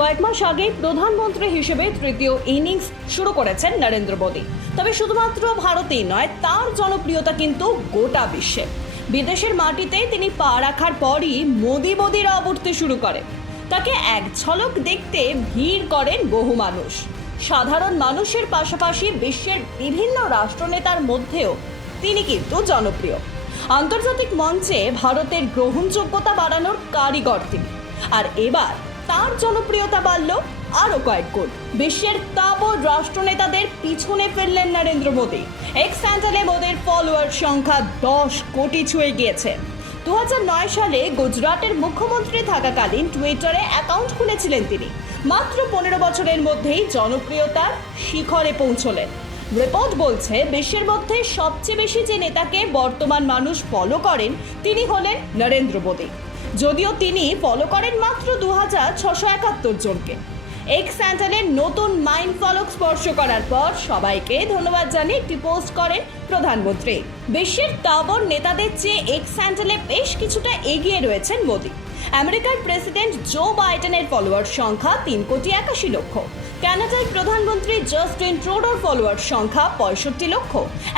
মাস আগে প্রধানমন্ত্রী হিসেবে তৃতীয় ইনিংস শুরু করেছেন নরেন্দ্র মোদী। তবে শুধুমাত্র ভারতেই নয়, তার জনপ্রিয়তা কিন্তু গোটা বিশ্বে। বিদেশের মাটিতে তিনি পা রাখার পরই মোদি মোদিরা উঠতে শুরু করে। তাকে এক ঝলক দেখতে ভিড় করেন বহু মানুষ। সাধারণ মানুষের পাশাপাশি বিশ্বের বিভিন্ন রাষ্ট্রনেতার মধ্যেও তিনি কিন্তু জনপ্রিয়। আন্তর্জাতিক মঞ্চে ভারতের গ্রহণযোগ্যতা বাড়ানোর কারিগর তিনি। আর এবার তার জনপ্রিয়তা বাড়ল আরও কয়েক গুণ। বিশ্বের তাবড় রাষ্ট্রনেতাদের পিছনে ফেললেন নরেন্দ্র মোদী। এক স্যান্ডেলে মোদের ফলোয়ার সংখ্যা দশ কোটি ছুঁয়ে গিয়েছে। দু হাজার নয় সালে গুজরাটের মুখ্যমন্ত্রী থাকাকালীন টুইটারে অ্যাকাউন্ট খুলেছিলেন তিনি। মাত্র পনেরো বছরের মধ্যেই জনপ্রিয়তার শিখরে পৌঁছলেন। রিপোর্ট বলছে, বিশ্বের মধ্যে সবচেয়ে বেশি যে নেতাকে বর্তমান মানুষ ফলো করেন, তিনি হলেন নরেন্দ্র মোদী। যদিও তিনি ফলো করেন মাত্র দু হাজার ছশো একাত্তর জনকে। এক্স স্যান্ডেলের নতুন মাইন্ড ফলক স্পর্শ করার পর সবাইকে ধন্যবাদ জানিয়ে একটি পোস্ট করেন প্রধানমন্ত্রী। বিশ্বের তাবর নেতাদের চেয়ে এক্স স্যান্ডেলে বেশ কিছুটা এগিয়ে রয়েছেন মোদী। আমেরিকার প্রেসিডেন্ট জো বাইডেনের ফলোয়ার সংখ্যা তিন কোটি একাশি লক্ষ। কানাডার প্রধানমন্ত্রী জাস্টিন ট্রুডোর ফলোয়ার সংখ্যা পঁয়ষট্টি লক্ষ।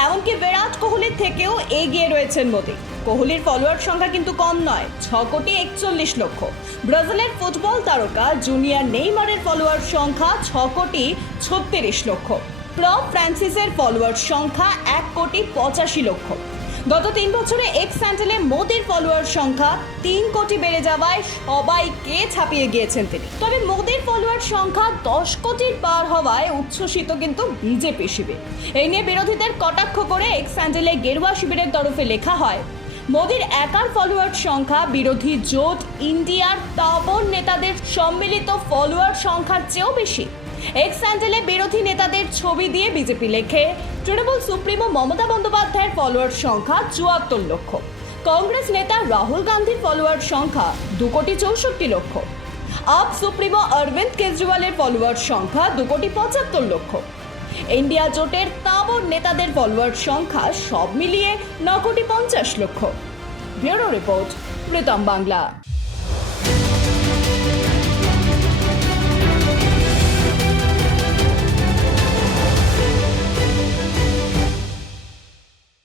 এমনকি বিরাট কোহলির থেকেও এগিয়ে রয়েছেন মোদী। কোহলির ফলোয়ার সংখ্যা কিন্তু কম নয়, ছ কোটি একচল্লিশ লক্ষ। ব্রাজিলের ফুটবল তারকা জুনিয়র নেইমারের ফলোয়ার সংখ্যা ছ কোটি ছত্রিশ লক্ষ। প্র ফ্রান্সিসের ফলোয়ার সংখ্যা এক কোটি পঁচাশি লক্ষ। গত তিন বছরে এক্স স্যান্ডেলে মোদির ফলোয়ার সংখ্যা তিন কোটি বেড়ে যাওয়ায় সবাইকে ছাপিয়ে গিয়েছেন তিনি। তবে মোদির ফলোয়ার সংখ্যা দশ কোটির পার হওয়ায় উচ্ছ্বসিত কিন্তু বিজেপি শিবির। এই নিয়ে বিরোধীদের কটাক্ষ করে এক্স স্যান্ডেলে গেরুয়া শিবিরের তরফে লেখা হয়, মোদির একার ফলোয়ার সংখ্যা বিরোধী জোট, ইন্ডিয়ার তাবর নেতাদের সম্মিলিত ফলোয়ার সংখ্যার চেয়েও বেশি। এক্স স্যান্ডেলে বিরোধী নেতাদের ছবি দিয়ে বিজেপি লেখে। তৃণমূল সুপ্রিমো মমতা বন্দ্যোপাধ্যায়ের ফলোয়ার সংখ্যা চুয়াত্তর লক্ষ। কংগ্রেস নেতা রাহুল গান্ধীর ফলোয়ার সংখ্যা দু কোটি চৌষট্টি লক্ষ। আপ সুপ্রিমো অরবিন্দ কেজরিওয়ালের ফলোয়ার সংখ্যা দু কোটি পঁচাত্তর লক্ষ। ইন্ডিয়া জোটের তাবর নেতাদের ফলোয়ার সংখ্যা সব মিলিয়ে ন কোটি পঞ্চাশ লক্ষ। Bureau report Pritam Bangla.